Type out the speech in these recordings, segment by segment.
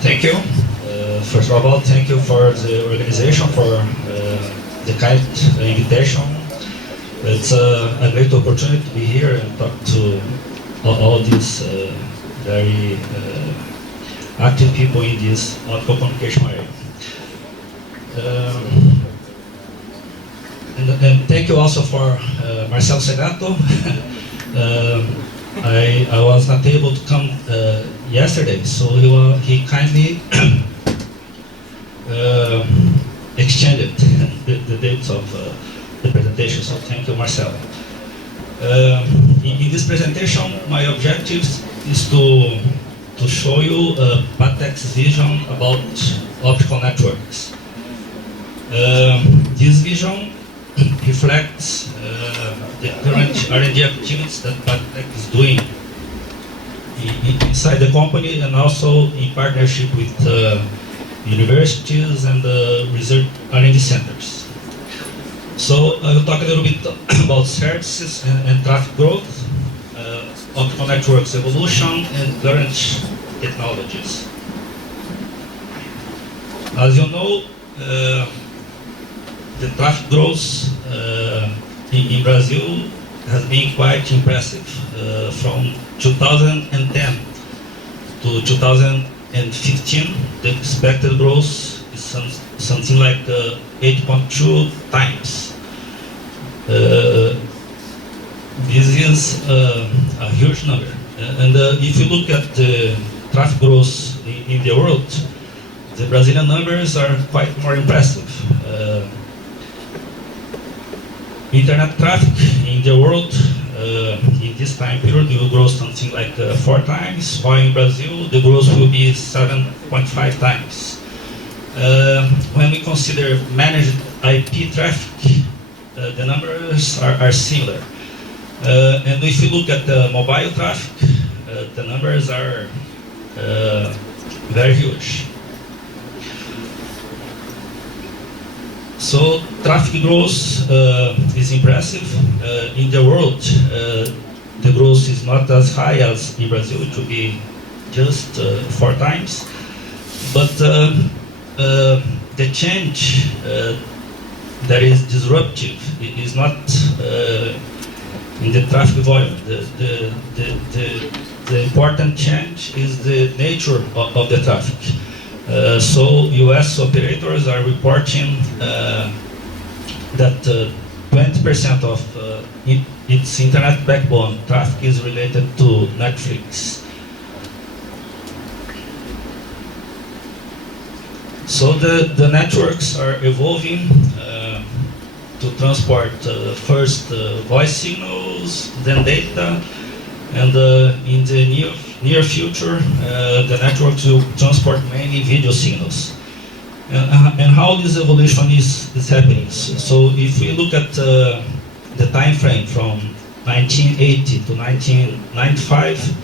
Thank you. First of all, thank you for the organization, for the kind invitation. It's a great opportunity to be here and talk to all these very active people in this optical communication area. And thank you also for Marcelo Segato. I was not able to come yesterday, so he kindly extended the dates of the presentation, so thank you, Marcelo. In this presentation, my objective is to show you Padtec's vision about optical networks. This vision reflects the current R&D activities that Padtec is doing inside the company and also in partnership with universities and research R&D centers. So I will talk a little bit about services and traffic growth, optical networks evolution, and current technologies. As you know, the traffic growth in Brazil has been quite impressive. From 2010 to 2015, the expected growth is something like 8.2 times. This is a huge number. And if you look at the traffic growth in the world, the Brazilian numbers are quite more impressive. Internet traffic in the world in this time period will grow something like 4 times, while in Brazil the growth will be 7.5 times. When we consider managed IP traffic, the numbers are similar. And if you look at the mobile traffic, the numbers are very huge. So traffic growth is impressive. In the world, the growth is not as high as in Brazil. It will be just 4 times. But the change that is disruptive is not in the traffic volume. The important change is the nature of the traffic. So US operators are reporting that 20% of its internet backbone traffic is related to Netflix. So the networks are evolving to transport first voice signals, then data, and in the near future, the networks will transport mainly video signals. And how this evolution is happening. So if we look at the time frame from 1980 to 1995,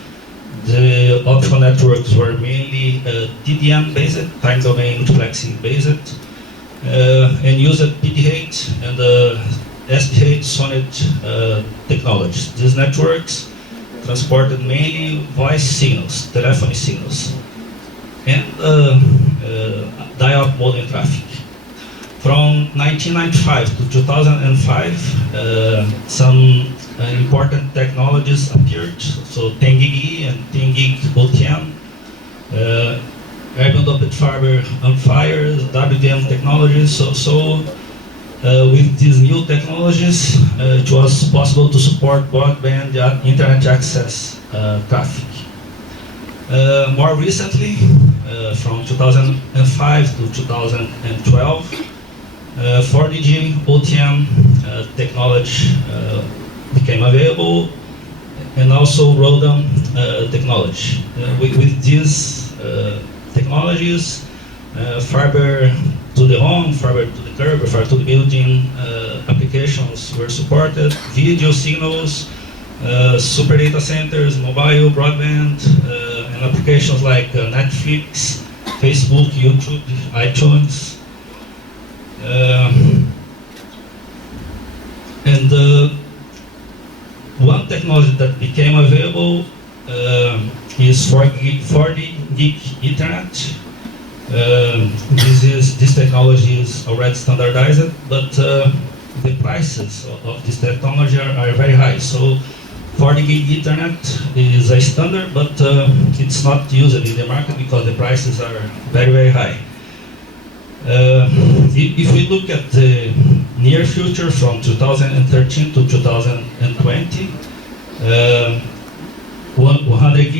the optical networks were mainly TDM based, time domain multiplexing based, and used PDH and SDH SONET technologies. These networks transported mainly voice signals, telephony signals, and dial-up modem traffic. From 1995 to 2005, some important technologies appeared, so 10 gig E and 10 gig OTM, urban doped fiber amplifiers, WDM technologies. So with these new technologies, it was possible to support broadband internet access traffic. More recently, from 2005 to 2012, 4G OTM technology became available, and also ROADM technology. With these technologies, fiber to the home, fiber to the curb, fiber to the building applications were supported, video signals, super data centers, mobile broadband, and applications like Netflix, Facebook, YouTube, iTunes. And one technology that became available is 4G gig Ethernet. This technology is already standardized, but the prices of this technology are very high. So 40 gig Ethernet is a standard, but it's not used in the market because the prices are very, very high. If we look at the near future from 2013 to 2020, 100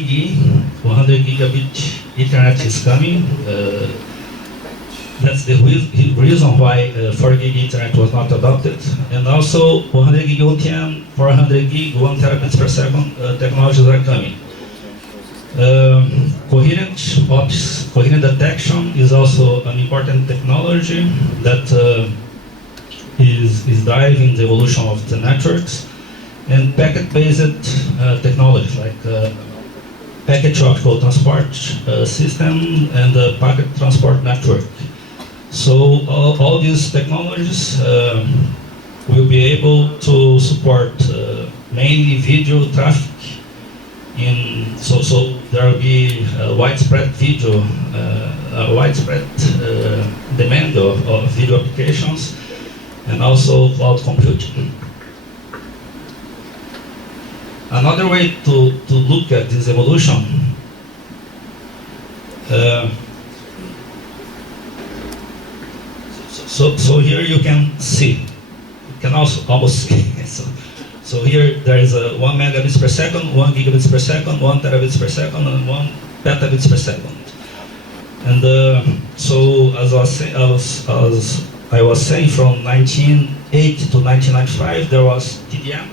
gigabit Ethernet is coming. That's the reason why 4 gig Ethernet was not adopted. And also 100 gig OTN, 400 gig, 1 terabits per second technologies are coming. Coherent detection is also an important technology that is driving the evolution of the networks. And packet-based technologies like packet optical transport system and the packet transport network. So all these technologies will be able to support mainly video traffic. So there will be widespread video, widespread demand of video applications, and also cloud computing. Another way to look at this evolution so here you can see, you can also almost see. So here there is 1 megabits per second, 1 gigabits per second, 1 terabits per second, and 1 petabits per second. And so as I was saying, from 1980 to 1995 there was TDM,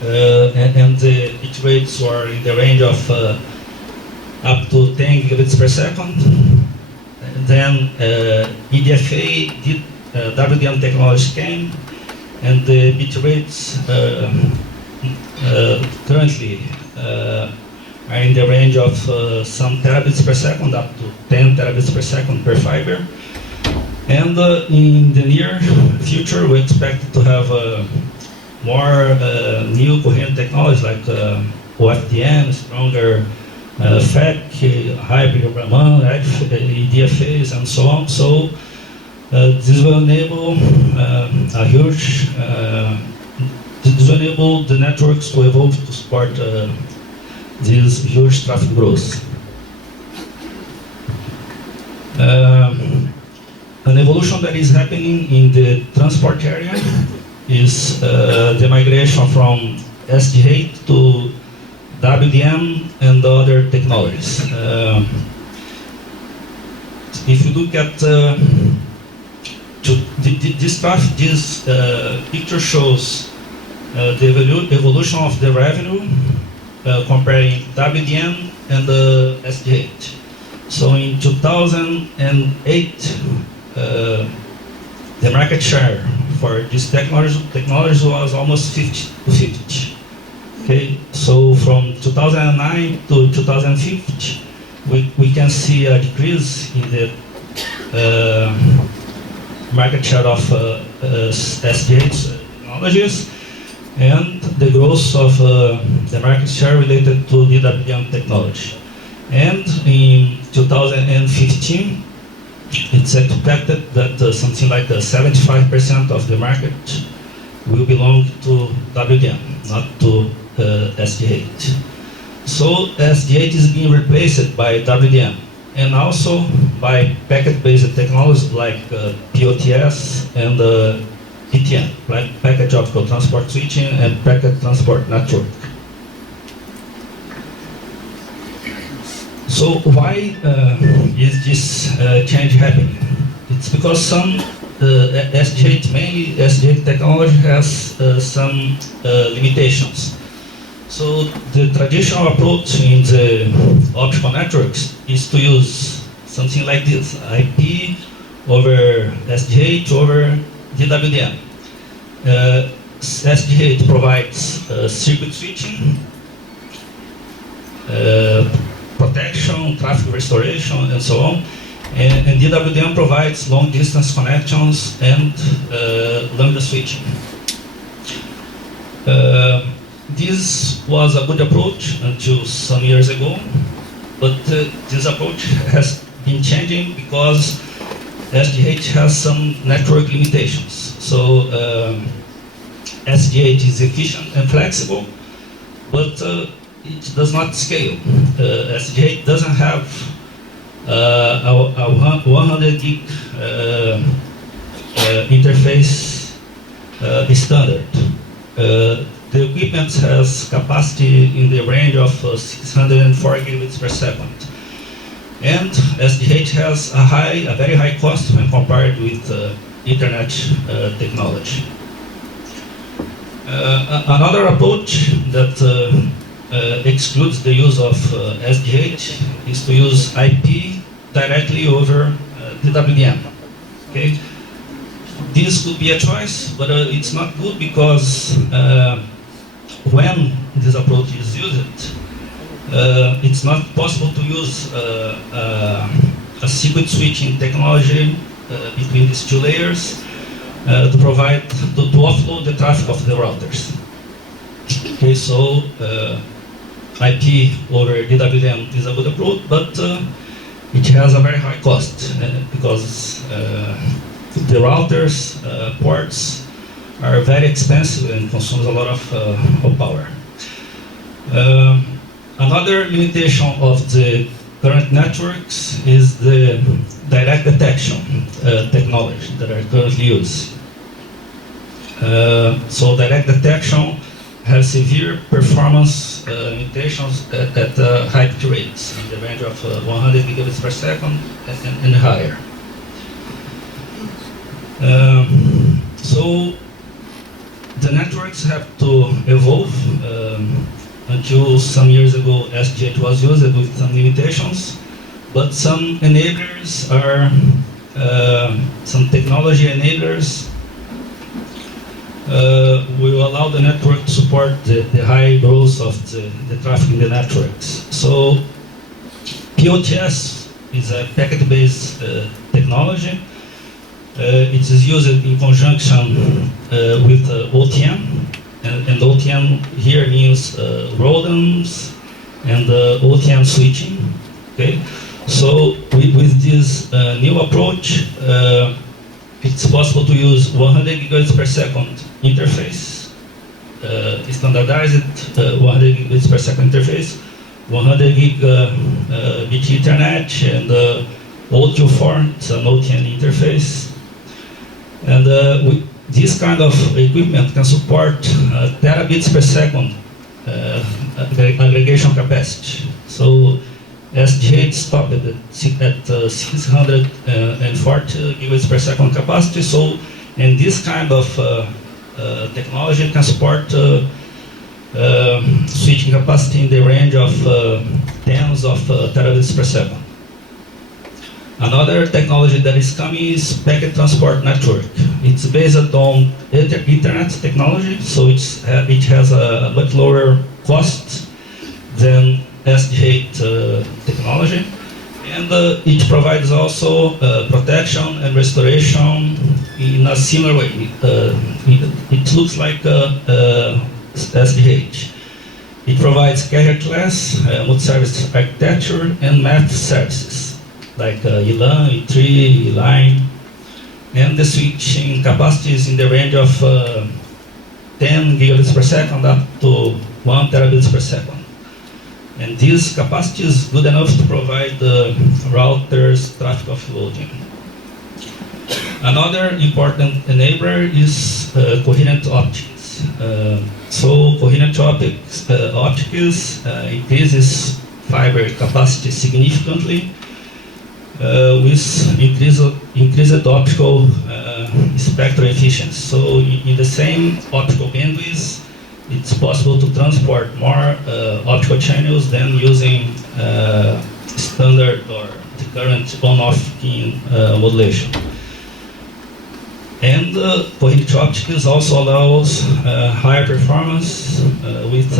and the bit rates were in the range of up to 10 gigabits per second. And then EDFA did WDM technology came, and the bit rates currently are in the range of some terabits per second, up to 10 terabits per second per fiber. And in the near future, we expect to have more new coherent technologies like OFDM, stronger FEC, hybrid Brahman, EDFAs, and so on. So this will enable this will enable the networks to evolve to support this huge traffic growth. An evolution that is happening in the transport area is the migration from SDH to WDM and other technologies. If you look at this picture shows the evolution of the revenue comparing WDM and the SDH. So in 2008, the market share for this technology was almost 50-50. Okay, so from 2009 to 2015, we can see a decrease in the market share of SDH technologies, and the growth of the market share related to DWDM technology. And in 2015, it's expected that something like 75% of the market will belong to WDM, not to SDH. So SDH is being replaced by WDM, and also by packet-based technologies like POTS and PTN, like packet optical transport switching and packet transport network. So why is this change happening? It's because some SDH, mainly SDH technology, has some limitations. So the traditional approach in the optical networks is to use something like this: IP over SDH over DWDM. SDH provides circuit switching, protection, traffic restoration, and so on. And DWDM provides long distance connections and lambda switching. This was a good approach until some years ago, But this approach has been changing because SDH has some network limitations. So SDH is efficient and flexible, but it does not scale. SDH doesn't have a 100 gig interface standard. The equipment has capacity in the range of 604 gigabits per second. And SDH has a very high cost when compared with Ethernet technology. Another approach that excludes the use of SDH is to use IP directly over DWDM. Okay? This could be a choice, but it's not good because when this approach is used, it's not possible to use a circuit switching technology between these two layers to offload the traffic of the routers. Okay, so IP over DWDM is a good approach, but it has a very high cost because the routers ports are very expensive and consumes a lot of power. Another limitation of the current networks is the direct detection technology that are currently used. So direct detection has severe performance limitations at high bit rates in the range of 100 gigabits per second and higher. So the networks have to evolve. Until some years ago, SDH was used with some limitations, but some enablers are, some technology enablers will allow the network to support the high growth of the traffic in the networks. So POTS is a packet-based technology. It is used in conjunction with OTN. And OTN here means ROADMs and OTN switching. Okay, so with this new approach, it's possible to use 100 gigabits per second interface, standardized 100 gigabits per second interface, 100 gig BT Ethernet, and O24, it's an OTN interface, and this kind of equipment can support terabits per second aggregation capacity. So SDH stopped at 640 gigabits per second capacity. So, and this kind of technology can support switching capacity in the range of tens of terabits per second. Another technology that is coming is packet transport network. It's based on Ethernet technology, so it has a much lower cost than SDH technology, and it provides also protection and restoration in a similar way. It looks like SDH. It provides carrier class, multi-service architecture, and math services like ELAN, E3, E-line, and the switching capacity is in the range of 10 gigabits per second up to 1 terabits per second. And this capacity is good enough to provide the routers traffic offloading. Another important enabler is coherent optics. So coherent optics increases fiber capacity significantly with increased optical spectral efficiency. So in the same optical bandwidth, it's possible to transport more optical channels than using standard or the current on-off key modulation. And coherent optics also allows higher performance with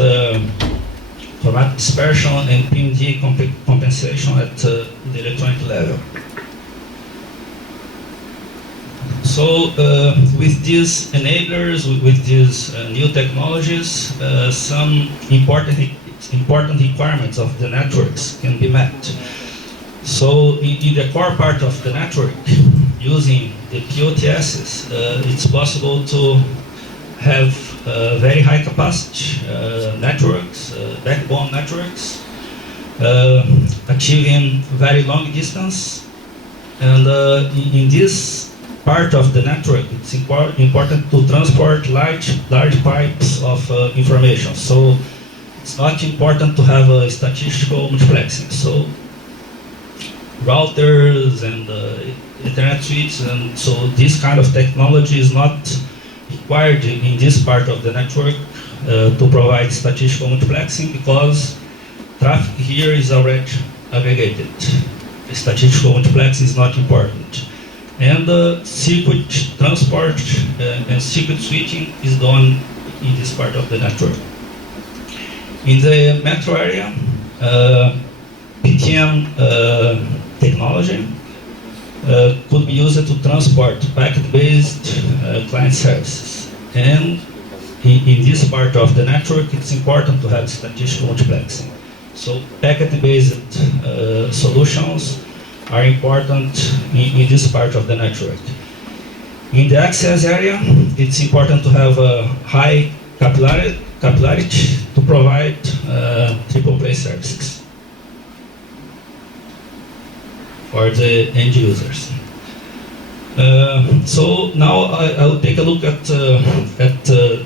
chromatic dispersion and PMD compensation at the electronic level. So with these enablers, with these new technologies, some important important requirements of the networks can be met. So in the core part of the network, using the POTSs, it's possible to have very high capacity networks, backbone networks, achieving very long distance. And in this part of the network, it's important to transport large pipes of information. So it's not important to have a statistical multiplexing. So routers and Ethernet switches, and so this kind of technology is not required in this part of the network to provide statistical multiplexing, because traffic here is already aggregated. The statistical multiplexing is not important. And circuit transport and circuit switching is done in this part of the network. In the metro area, PTM technology could be used to transport packet-based client services. And in this part of the network, it's important to have statistical multiplexing. So packet-based solutions are important in this part of the network. In the access area, it's important to have a high capillarity to provide triple play services for the end users. So now I will take a look at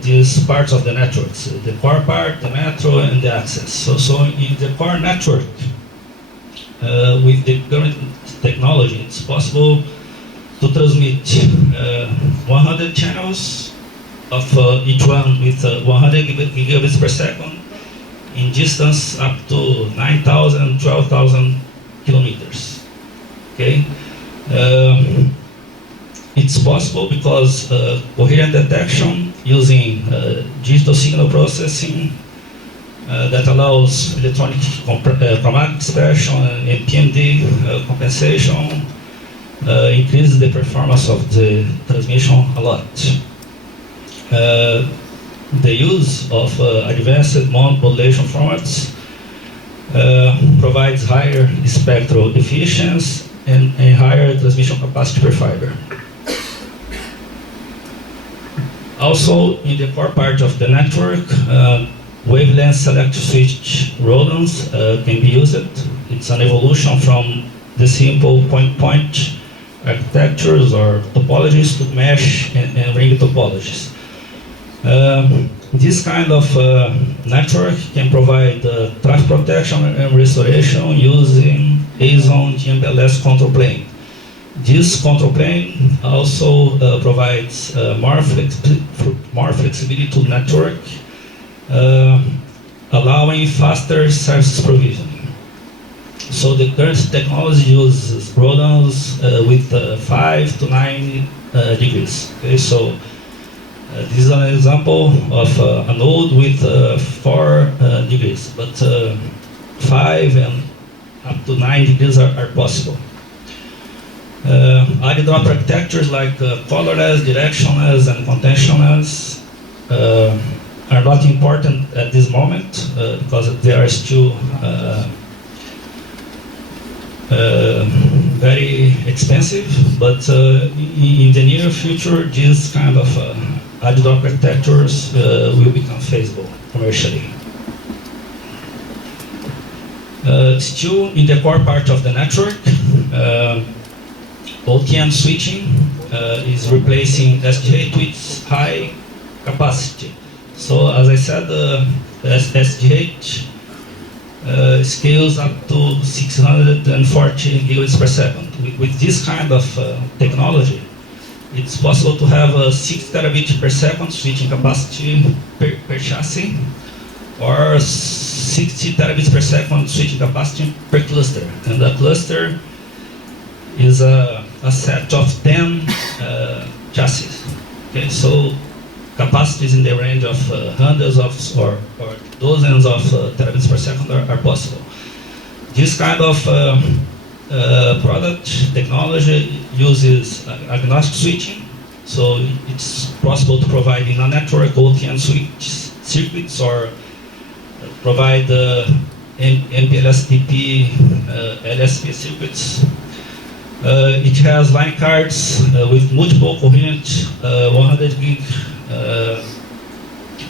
these parts of the networks: the core part, the metro, and the access. So in the core network, with the current technology, it's possible to transmit 100 channels of each one with 100 gigabits per second in distance up to 9,000, 12,000 kilometers. Okay. It's possible because coherent detection using digital signal processing that allows electronic chromatic dispersion and PMD compensation increases the performance of the transmission a lot. The use of advanced modulation formats provides higher spectral efficiency and higher transmission capacity per fiber. Also, in the core part of the network, wavelength select switch ROADMs can be used. It's an evolution from the simple point-point architectures or topologies to mesh and ring topologies. This kind of network can provide traffic protection and restoration using A-zone GMPLS control plane. This control plane also provides more flexibility to network, allowing faster service provisioning. So the current technology uses ROADMs with 5 to 9 degrees. Okay, so this is an example of a node with 4 degrees, but 5 and up to 9 degrees are possible. Added-drop architectures like colorless, directionless, and contentionless are not important at this moment because they are still very expensive, but in the near future, these kind of added-drop architectures will become feasible commercially. Still in the core part of the network, OTN switching is replacing SDH with high capacity. So as I said, SDH scales up to 640 gigabits per second. With this kind of technology, it's possible to have a 6 terabit per second switching capacity per chassis, or 60 terabits per second switching capacity per cluster. And a cluster is a set of 10 chassis. Okay, so capacities in the range of hundreds of or dozens of terabits per second are possible. This kind of product technology uses agnostic switching, so it's possible to provide in a network OTN switch circuits or provide MPLS-TP LSP circuits. It has line cards with multiple coherent 100 gig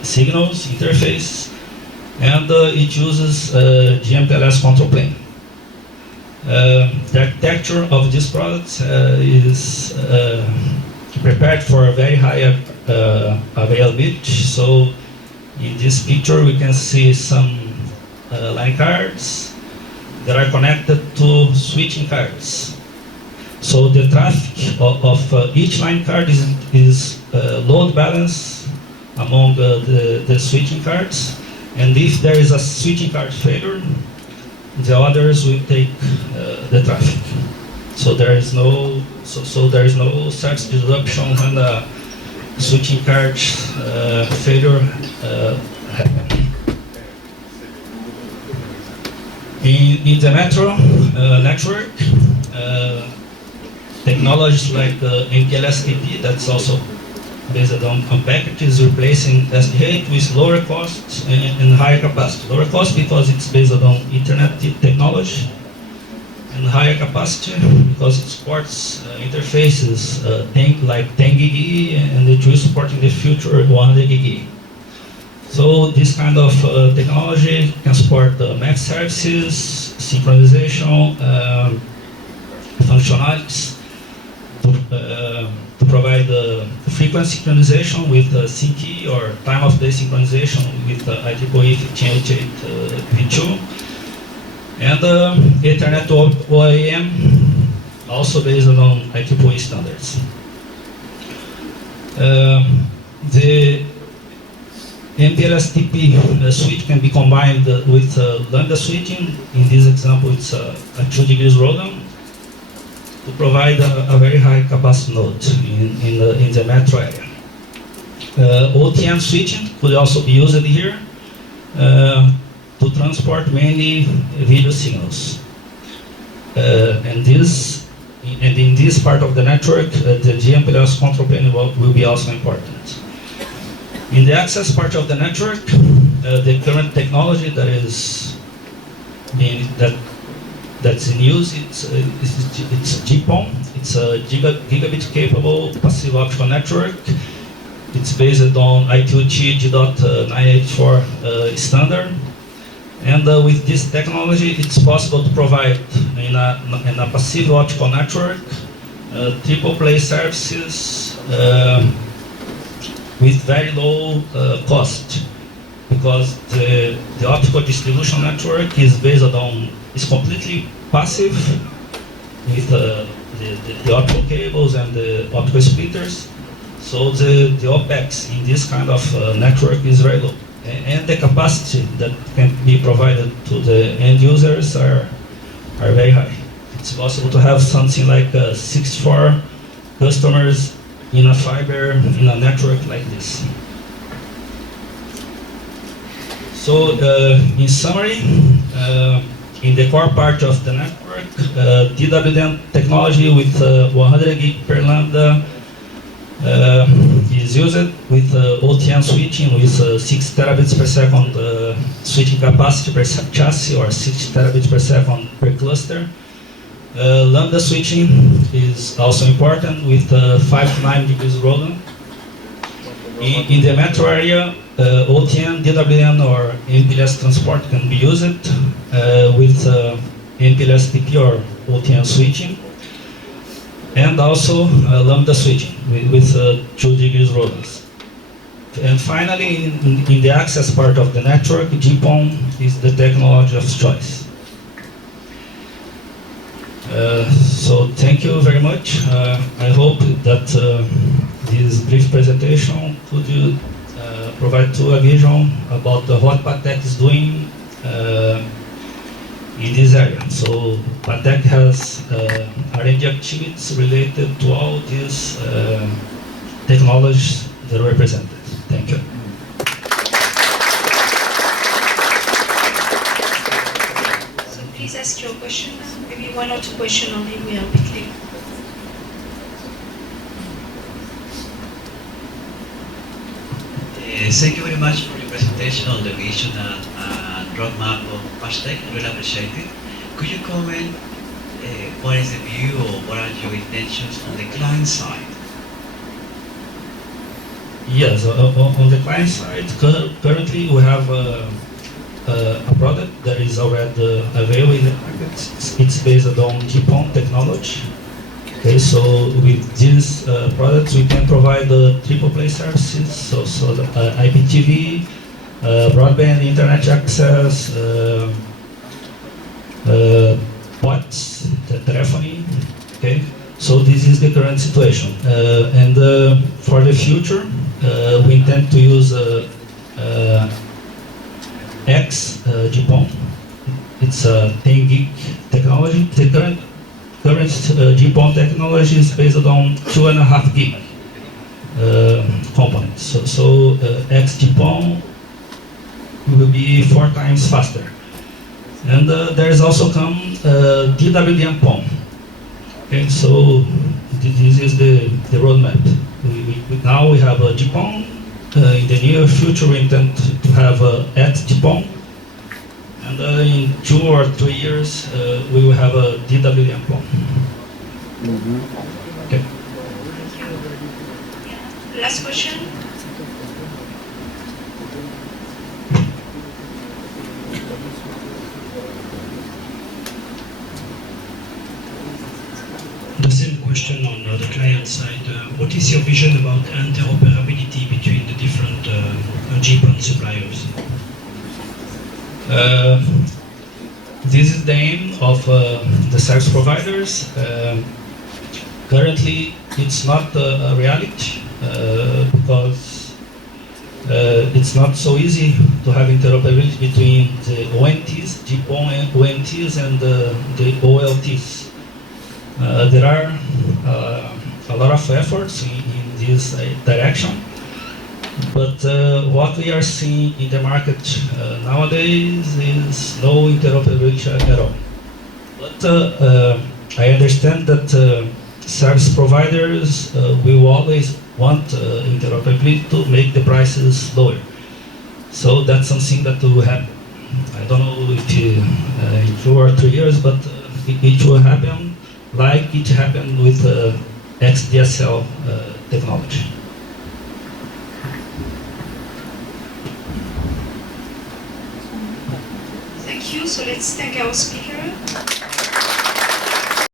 signals interface, and it uses GMPLS control plane. The architecture of this product is prepared for a very high availability. So in this picture we can see some line cards that are connected to switching cards. So the traffic of each line card is load balance among the switching cards, and if there is a switching card failure, the others will take the traffic. So there is no such disruption when the switching card failure happens. In the metro network, technologies like MPLS-TP, that's also based on packages, replacing SDH with lower cost and higher capacity. Lower cost because it's based on Ethernet technology, and higher capacity because it supports interfaces like 10 gig and it will support in the future 100 gig. So this kind of technology can support MAC services, synchronization, functionalities to provide frequency synchronization with CT or time of day synchronization with IEEE 1588 V2, and Ethernet OEM, also based on IEEE standards. The MPLS-TP switch can be combined with lambda switching. In this example, it's a 2 degrees roll-down to provide a very high capacity node in the metro area. OTN switching could also be used here to transport mainly video signals. And in this part of the network, the GMPLS control plane will be also important. In the access part of the network, the current technology that's in use, it's GPON. It's a gigabit capable passive optical network. It's based on ITU-T G.984 standard. And with this technology, it's possible to provide in a passive optical network triple play services with very low cost, because the optical distribution network is completely passive with the optical cables and the optical splitters. So the OPEX in this kind of network is very low, and the capacity that can be provided to the end users are very high. It's possible to have something like 64 customers in a fiber, in a network like this. So in summary, in the core part of the network, DWDM technology with 100 gig per lambda is used with OTN switching with 6 terabits per second switching capacity per chassis, or 6 terabits per second per cluster. Lambda switching is also important with 5 to 9 degrees roll-down. In the metro area, OTN, DWDM, or MPLS transport can be used with MPLS-TP or OTN switching, and also lambda switching with 2 degrees roll-downs. And finally, in the access part of the network, GPON is the technology of choice. So thank you very much. I hope that this brief presentation could provide to a vision about what Padtec is doing in this area. So Padtec has R&D activities related to all these technologies that are represented. Thank you. So please ask your question. Maybe 1 or 2 questions only. We are a bit late. Thank you very much for your presentation on the vision and roadmap of Padtec. Really appreciate it. Could you comment what is the view or what are your intentions on the client side? Yes, on the client side, currently we have a product that is already available in the market. It's based on GPON technology. Okay, so with these products we can provide triple play services, so the, IPTV, broadband internet access, bots, telephony. Okay, so this is the current situation, and for the future we intend to use X GPON. It's a 10 gig technology. The current GPON technology is based on 2.5 gig components. So X GPON will be 4 times faster. And there is also come DWDM PON. Okay, so this is the roadmap. Now we have a GPON. In the near future, we intend to have X GPON. And in 2 or 3 years, we will have a DWDM PON. Okay. Thank you. Yeah. Last question. The same question on the client side. What is your vision about interoperability between the different GPON suppliers? This is the aim of the service providers. Currently, it's not a reality because it's not so easy to have interoperability between the ONTs, GPON ONTs, and the OLTs. There are a lot of efforts in this direction, but what we are seeing in the market nowadays is no interoperability at all. But I understand that service providers will always want interoperability to make the prices lower. So that's something that will happen. I don't know if in 2 or 3 years, but it will happen like it happened with XDSL technology. Thank you. So let's thank our speaker.